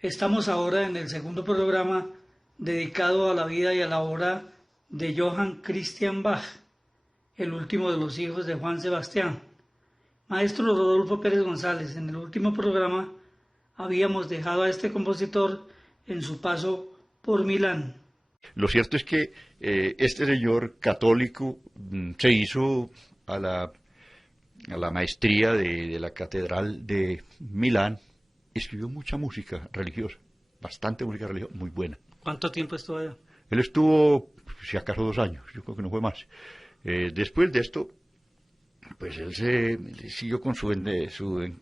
Estamos ahora en el segundo programa dedicado a la vida y a la obra de Johann Christian Bach, el último de los hijos de Juan Sebastián. Maestro Rodolfo Pérez González, en el último programa habíamos dejado a este compositor en su paso por Milán. Lo cierto es que este señor católico se hizo a la maestría de la Catedral de Milán, escribió mucha música religiosa, bastante música religiosa, muy buena. ¿Cuánto tiempo estuvo allá? Él estuvo, si acaso, 2 años, yo creo que no fue más. Después de esto, pues él siguió con su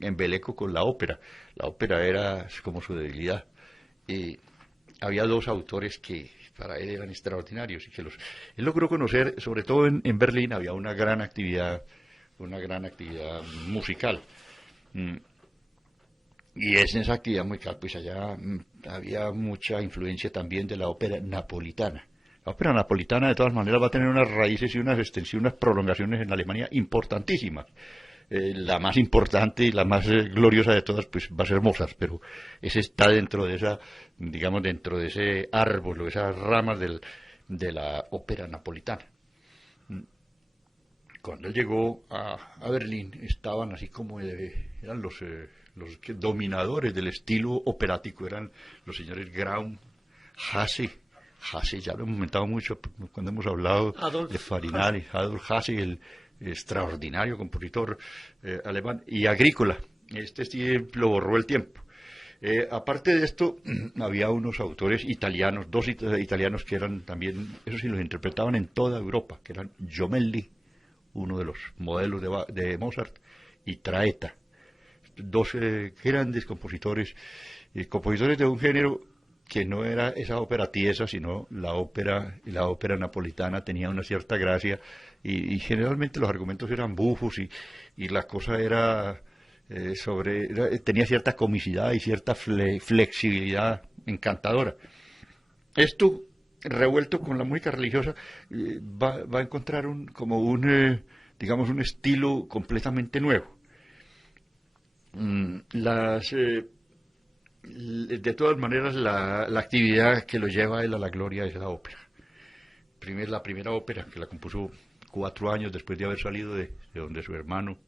embeleco con la ópera. La ópera era como su debilidad. Había dos autores que para él eran extraordinarios y que él logró conocer, sobre todo en Berlín, había una gran actividad musical. Y es en esa actividad musical, pues allá había mucha influencia también de la ópera napolitana. La ópera napolitana, de todas maneras, va a tener unas raíces y unas extensiones, unas prolongaciones en Alemania importantísimas. La más importante y la más gloriosa de todas, pues va a ser Mozart, pero ese está dentro de esa, digamos, dentro de ese árbol o esas ramas de la ópera napolitana. Cuando él llegó a Berlín, estaban así como eran los dominadores del estilo operático, eran los señores Graun, Hasse, ya lo hemos comentado mucho cuando hemos hablado de Farinari, Adolf Hasse, el extraordinario compositor alemán, y Agrícola. Este sí lo borró el tiempo. Aparte de esto, había unos autores italianos, dos italianos que eran también, eso sí, los interpretaban en toda Europa, que eran Jomelli, uno de los modelos de Mozart, y Traetta, dos grandes compositores de un género que no era esa ópera tiesa, sino la ópera napolitana tenía una cierta gracia y generalmente los argumentos eran bufos y la cosa era tenía cierta comicidad y cierta flexibilidad encantadora. Esto revuelto con la música religiosa va a encontrar digamos un estilo completamente nuevo. De todas maneras, la actividad que lo lleva a él a la gloria es la ópera. La primera ópera que la compuso 4 años después de haber salido de donde su hermano,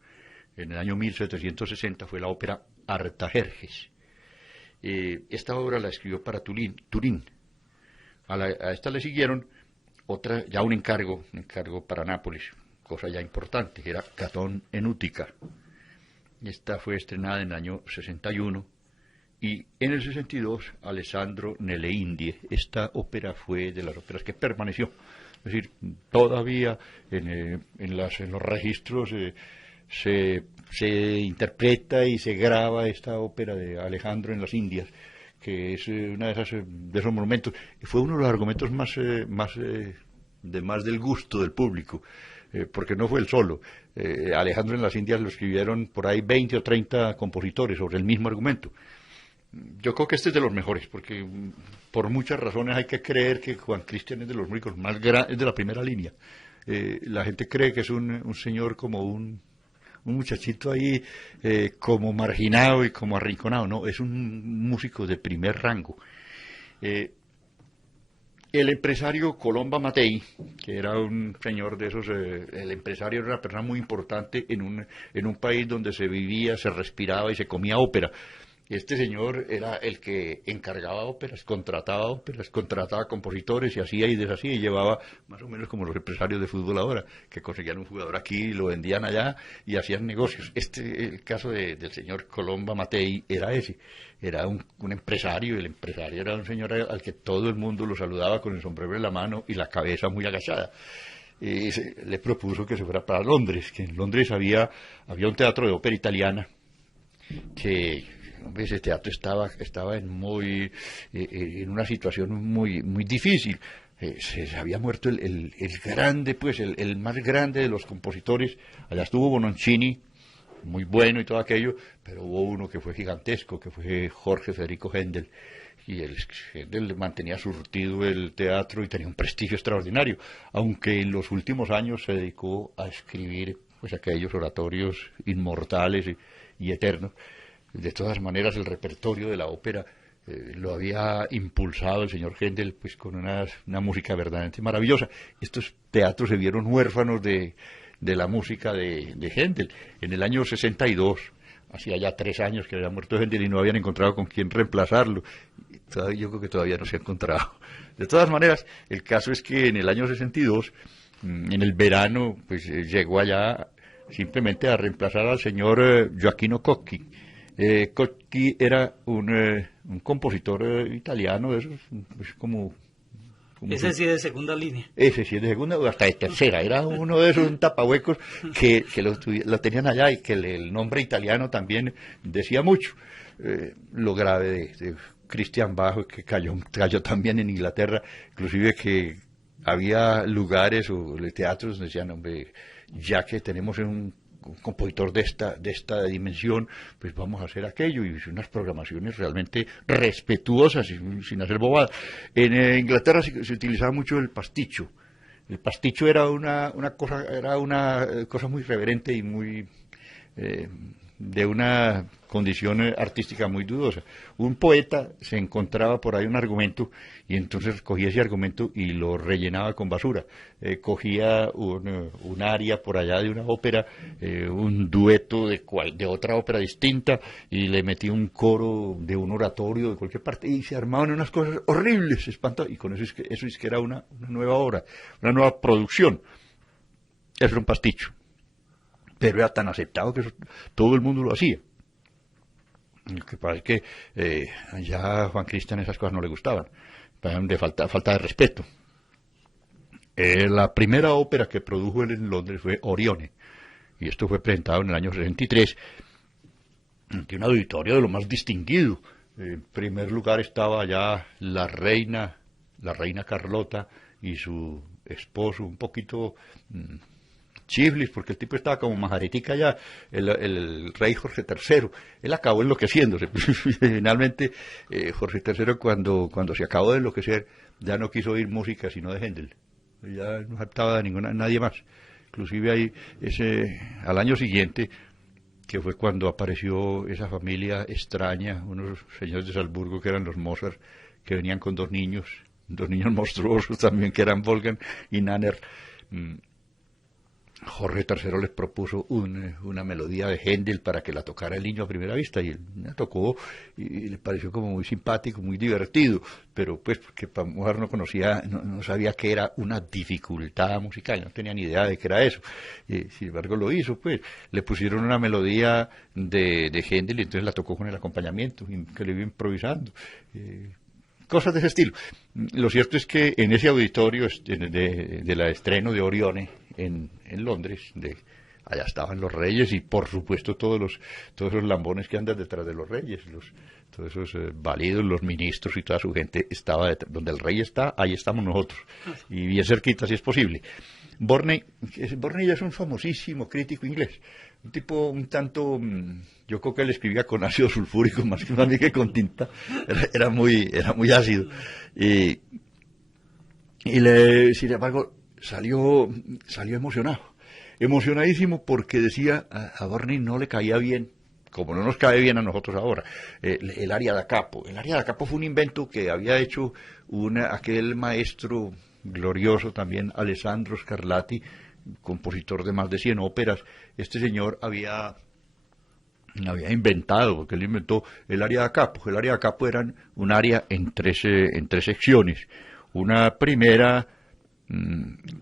en el año 1760, fue la ópera Artajerjes. Esta obra la escribió para Turín. A esta le siguieron otra, ya un encargo para Nápoles, cosa ya importante, que era Catón en Útica. Esta fue estrenada en el año 61 y en el 62 Alessandro nelle Indie. Esta ópera fue de las óperas que permaneció. Es decir, todavía en los registros se interpreta y se graba esta ópera de Alejandro en las Indias, que es una de esos monumentos. Fue uno de los argumentos más del gusto del público, porque no fue el solo. Alejandro en las Indias lo escribieron por ahí 20 o 30 compositores sobre el mismo argumento. Yo creo que este es de los mejores, porque por muchas razones hay que creer que Juan Cristian es de los músicos más grandes, es de la primera línea. La gente cree que es un señor como un muchachito ahí como marginado y como arrinconado. No, es un músico de primer rango. El empresario Colomba Matei, que era un señor de esos, el empresario era una persona muy importante en un país donde se vivía, se respiraba y se comía ópera. Este señor era el que encargaba óperas, contrataba compositores y hacía y deshacía y llevaba más o menos como los empresarios de fútbol ahora, que conseguían un jugador aquí, lo vendían allá y hacían negocios. El caso del señor Colomba Matei era ese, era un empresario, y el empresario era un señor al que todo el mundo lo saludaba con el sombrero en la mano y la cabeza muy agachada. Le propuso que se fuera para Londres, que en Londres había un teatro de ópera italiana que ese teatro estaba en una situación muy muy difícil. Se había muerto el grande, pues el más grande de los compositores. Allá estuvo Bononcini, muy bueno y todo aquello, pero hubo uno que fue gigantesco, que fue Jorge Federico Händel, y Händel mantenía surtido el teatro y tenía un prestigio extraordinario, aunque en los últimos años se dedicó a escribir pues aquellos oratorios inmortales y eternos. De todas maneras, el repertorio de la ópera lo había impulsado el señor Händel pues con una música verdaderamente maravillosa. Estos teatros se vieron huérfanos de la música de Händel. En el año 62, hacía ya 3 años que había muerto Händel y no habían encontrado con quién reemplazarlo. Yo creo que todavía no se ha encontrado. De todas maneras, el caso es que en el año 62, en el verano, pues llegó allá simplemente a reemplazar al señor Gioacchino Cocchi. Cocchi era un compositor italiano, de esos, pues como ese sí es de segunda línea. Ese sí es de segunda o hasta de tercera. Era uno de esos tapahuecos que lo tenían allá y que el nombre italiano también decía mucho. Lo grave de Christian Bach, que cayó también en Inglaterra, inclusive que había lugares o teatros donde decían, hombre, ya que tenemos un compositor de esta dimensión, pues vamos a hacer aquello, y unas programaciones realmente respetuosas, sin hacer bobada. En Inglaterra se utilizaba mucho el pasticho. El pasticho era una cosa muy reverente y muy de una condición artística muy dudosa. Un poeta se encontraba por ahí un argumento y entonces cogía ese argumento y lo rellenaba con basura. Cogía un aria por allá de una ópera, un dueto de otra ópera distinta, y le metía un coro de un oratorio de cualquier parte, y se armaban unas cosas horribles, espantosas, y con eso es que era una nueva obra, una nueva producción. Eso era un pasticho. Pero era tan aceptado que todo el mundo lo hacía. Lo que pasa es que allá a Juan Cristian esas cosas no le gustaban, de falta de respeto. La primera ópera que produjo él en Londres fue Orione, y esto fue presentado en el año 63 ante un auditorio de lo más distinguido. En primer lugar estaba allá la reina Carlota y su esposo, un poquito chiflis, porque el tipo estaba como majaretica ya, el rey Jorge III. Él acabó enloqueciéndose. Finalmente, Jorge III, cuando se acabó de enloquecer, ya no quiso oír música sino de Händel. Ya no aceptaba de nadie más. Inclusive ahí, al año siguiente, que fue cuando apareció esa familia extraña, unos señores de Salzburgo que eran los Mozart, que venían con dos niños monstruosos también, que eran Wolfgang y Nanner. Jorge III les propuso una melodía de Händel para que la tocara el niño a primera vista, y él la tocó y le pareció como muy simpático, muy divertido, pero pues porque para mujer no sabía que era una dificultad musical, no tenía ni idea de qué era eso. Sin embargo lo hizo, pues le pusieron una melodía de Händel y entonces la tocó con el acompañamiento que le iba improvisando. Cosas de ese estilo. Lo cierto es que en ese auditorio de la estreno de Orione en Londres, allá estaban los reyes y por supuesto todos esos lambones que andan detrás de los reyes, todos esos válidos, los ministros y toda su gente estaba detrás. Donde el rey está, ahí estamos nosotros, y bien cerquita si es posible. Burney ya es un famosísimo crítico inglés, un tipo un tanto, yo creo que él escribía con ácido sulfúrico más que con tinta, era muy ácido, sin embargo salió emocionadísimo, porque decía a Burney no le caía bien, como no nos cae bien a nosotros ahora, el aria da capo. El aria da capo fue un invento que había hecho aquel maestro glorioso también, Alessandro Scarlatti, compositor de más de 100 óperas. Este señor había inventado, porque él inventó el aria da capo. El aria da capo era un aria en tres secciones. Una primera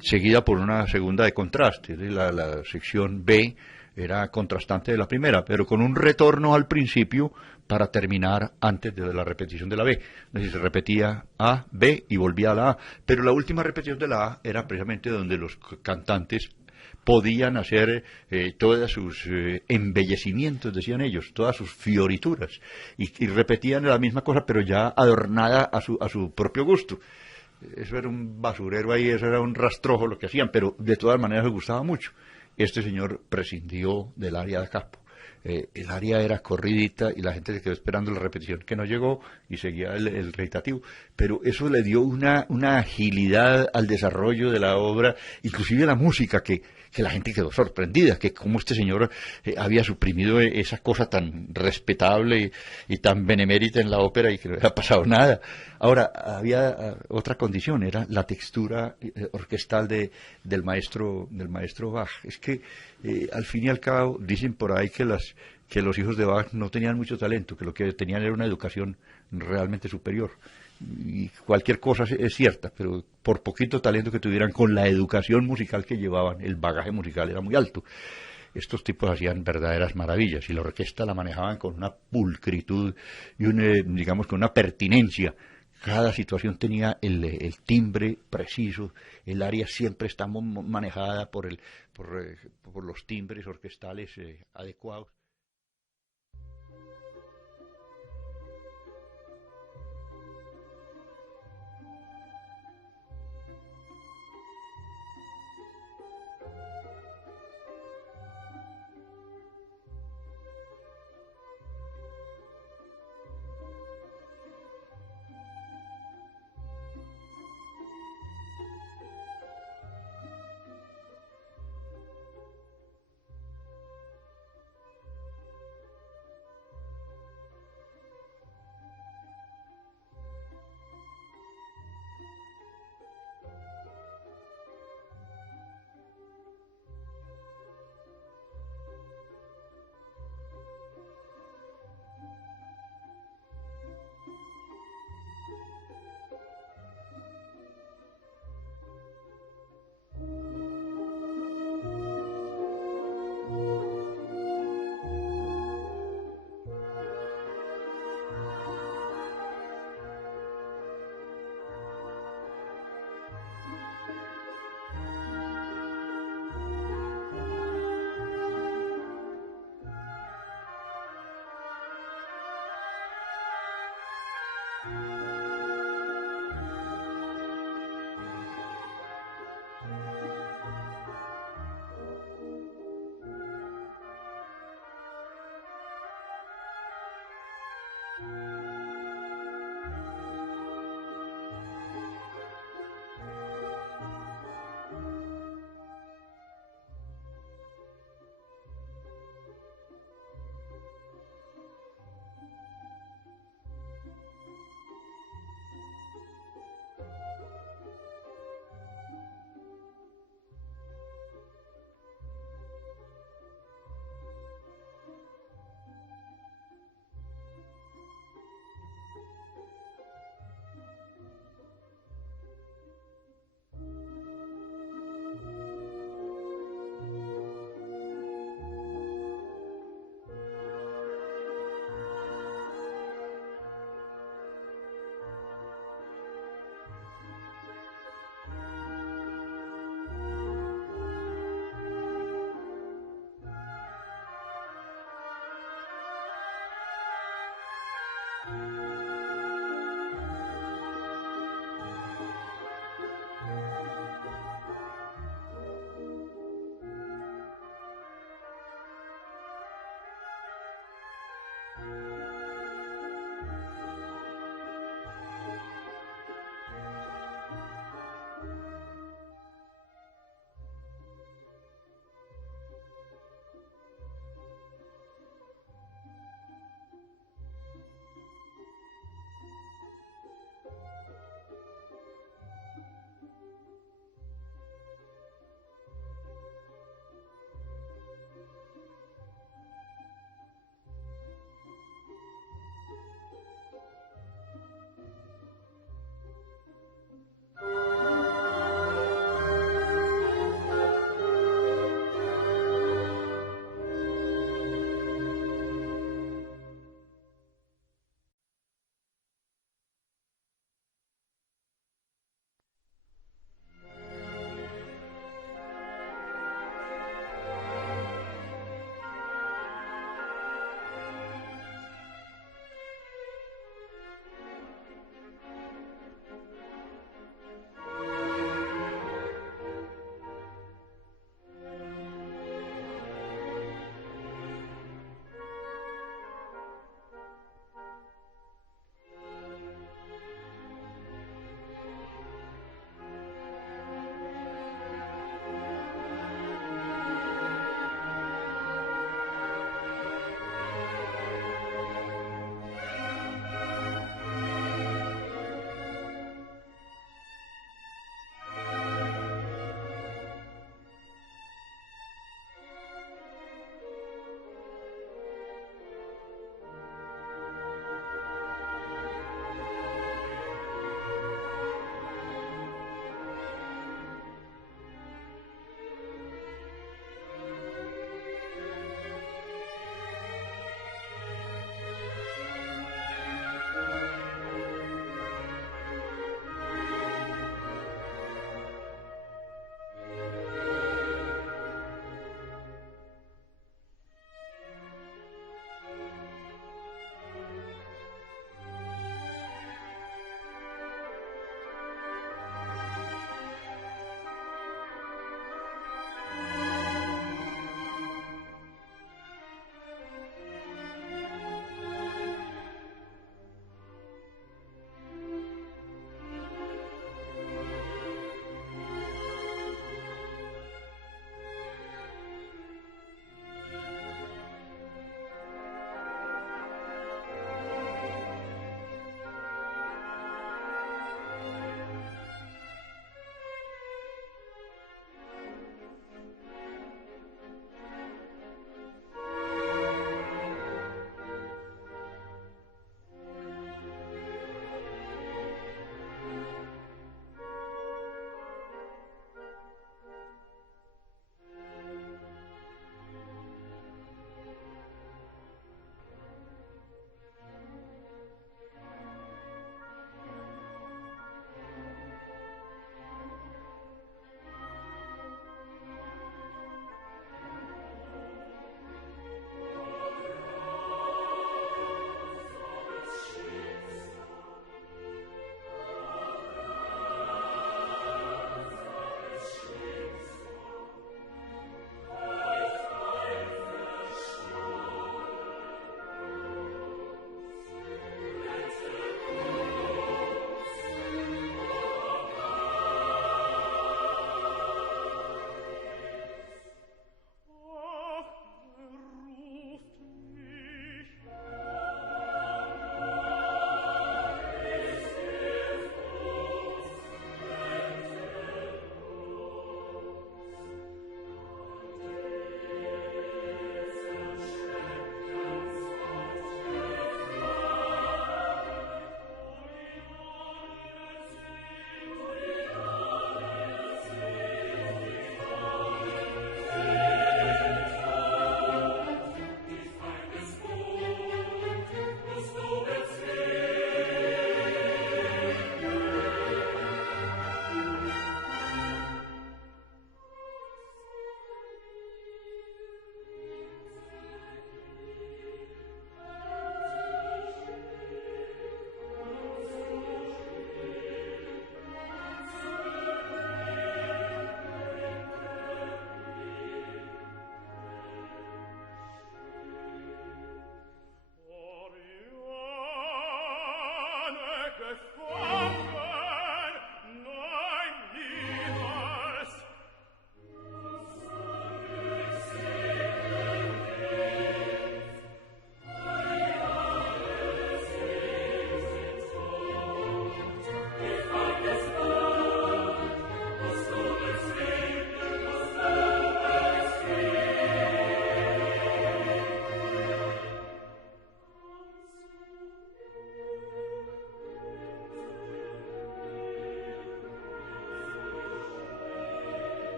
seguida por una segunda de contraste. La sección B era contrastante de la primera, pero con un retorno al principio para terminar antes de la repetición de la B. Es decir, se repetía A, B y volvía a la A, pero la última repetición de la A era precisamente donde los cantantes podían hacer todos sus embellecimientos, decían ellos, todas sus fiorituras, y repetían la misma cosa, pero ya adornada a su propio gusto. Eso era un basurero ahí, eso era un rastrojo lo que hacían, pero de todas maneras les gustaba mucho. Este señor prescindió del aria da capo. el aria era corridita y la gente se quedó esperando la repetición que no llegó y seguía el recitativo. Pero eso le dio una agilidad al desarrollo de la obra, inclusive la música, que la gente quedó sorprendida, que cómo este señor había suprimido esa cosa tan respetable y tan benemérita en la ópera y que no había pasado nada. Ahora, había otra condición, era la textura orquestal del maestro Bach. Es que, al fin y al cabo, dicen por ahí que los hijos de Bach no tenían mucho talento, que lo que tenían era una educación realmente superior. Y cualquier cosa es cierta, pero por poquito talento que tuvieran con la educación musical que llevaban, el bagaje musical era muy alto. Estos tipos hacían verdaderas maravillas y la orquesta la manejaban con una pulcritud y digamos con una pertinencia. Cada situación tenía el timbre preciso, el área siempre está manejada por los timbres orquestales adecuados.